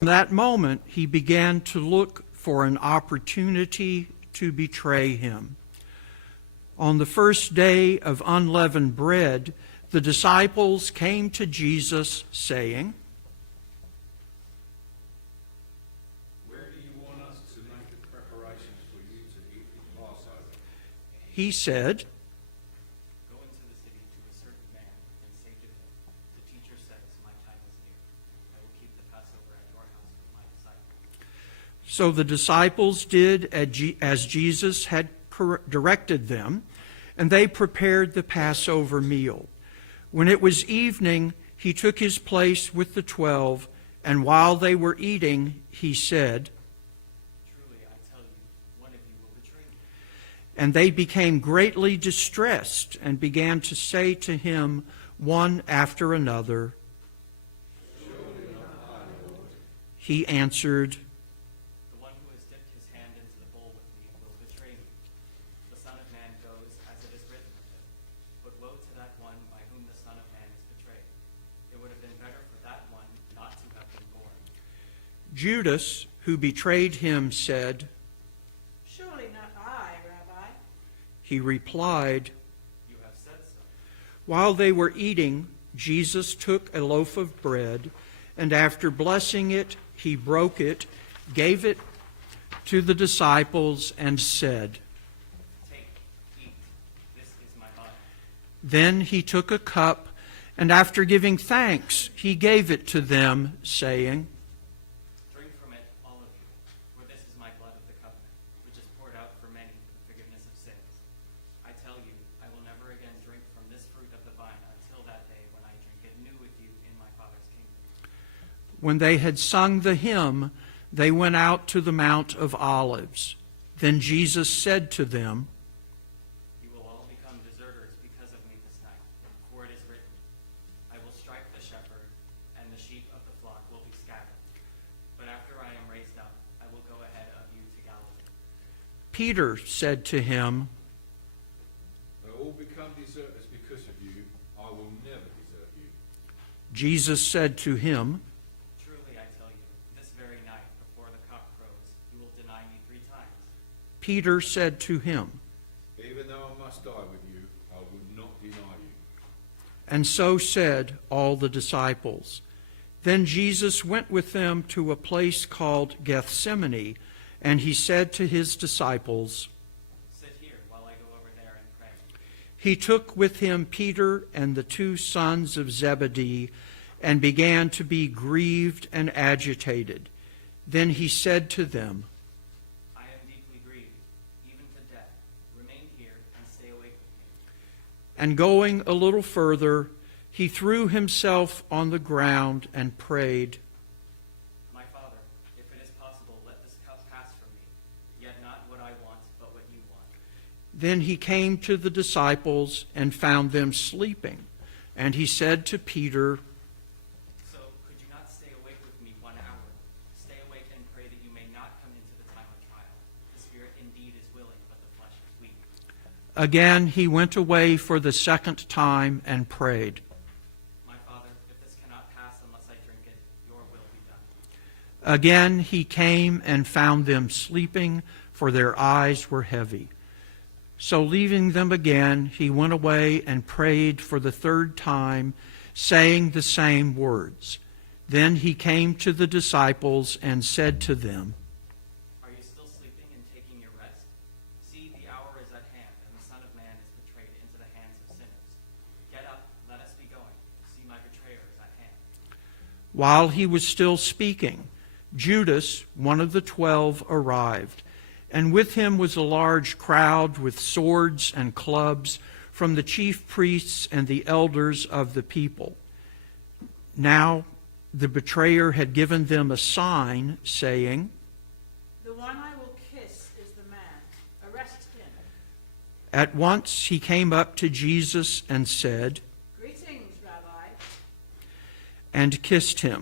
From that moment, he began to look for an opportunity to betray him. On the first day of unleavened bread, the disciples came to Jesus, saying, "Where do you want us to make the preparations for you to eat the Passover?" He said, "Go into the city to a certain man and say to him, 'The teacher says, my time is near. I will keep the Passover at your house with my disciples.'" So the disciples did as Jesus had directed them, and they prepared the Passover meal. When it was evening, he took his place with the 12, and while they were eating, he said, "Truly, I tell you, one of you will betray me." and they became greatly distressed and began to say to him one after another. He answered, "The one who has dipped his hand into the bowl with me will betray me. The Son of Man goes as it is written of him. But woe to that one by whom the Son of Man is betrayed. It would have been better for that one not to have been born." Judas, who betrayed him, said, "Surely not I, Rabbi." He replied, "You have said so." While they were eating, Jesus took a loaf of bread, and after blessing it, he broke it, gave it to the disciples, and said, "Take, eat. This is my body." Then he took a cup, and after giving thanks, he gave it to them, saying, "Drink from it, all of you, for this is my blood of the covenant, which is poured out for many for the forgiveness of sins. I tell you, I will never again drink from this fruit of the vine until that day when I drink it new with you in my Father's kingdom." When they had sung the hymn, they went out to the Mount of Olives. Then Jesus said to them, "You will all become deserters because of me this night, for it is written, 'I will strike the shepherd, and the sheep of the flock will be scattered.' But after I am raised up, I will go ahead of you to Galilee." Peter said to him, They all become deserters because of you. I will never desert you. Jesus said to him, "Truly I tell you, this very night before the cock crows, you will deny me 3 times." Peter said to him, Even though I must die with you, I will not deny you. and so said all the disciples. Then Jesus went with them to a place called Gethsemane, and he said to his disciples, "Sit here while I go over there and pray." He took with him Peter and the 2 sons of Zebedee, and began to be grieved and agitated. Then he said to them, "I am deeply grieved, even to death. Remain here and stay awake with me." and going a little further, he threw himself on the ground and prayed, "My Father, if it is possible, let this cup pass from me. Yet not what I want, but what you want." Then he came to the disciples and found them sleeping. And he said to Peter, "So could you not stay awake with me 1 hour? Stay awake and pray that you may not come into the time of trial. The spirit indeed is willing, but the flesh is weak." Again he went away for the 2nd time and prayed. "My Father, if this cannot pass unless I drink it, your will be done." Again he came and found them sleeping, for their eyes were heavy. So leaving them again, he went away and prayed for the 3rd time, saying the same words. Then he came to the disciples and said to them, "Are you still sleeping and taking your rest? See, the hour is at hand, and the Son of Man is betrayed into the hands of sinners. Get up, let us be going. See, my betrayer is at hand." While he was still speaking, Judas, one of the 12, arrived, and with him was a large crowd with swords and clubs from the chief priests and the elders of the people. Now the betrayer had given them a sign, saying, "The one I will kiss is the man. Arrest him." At once he came up to Jesus and said, "Greetings, Rabbi." and kissed him.